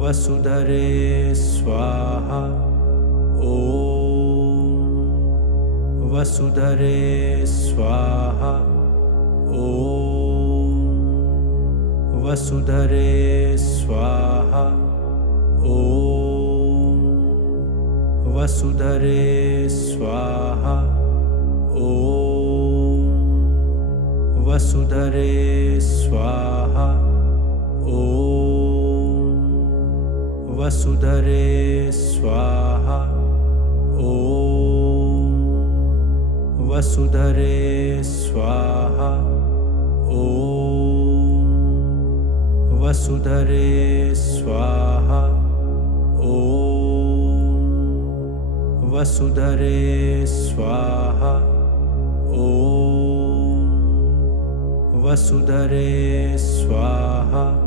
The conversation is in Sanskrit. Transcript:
वसुधरे स्वाहा। ॐ वसुधरे स्वाहा। ॐ वसुधरे स्वाहा। ॐ वसुधरे स्वाहा। ॐ वसुधरे स्वाहा। ॐ वसुधरे स्वाहा। ॐ वसुधरे स्वाहा। ॐ वसुधरे स्वाहा। ॐ वसुधरे स्वाहा। ॐ वसुधरे स्वाहा।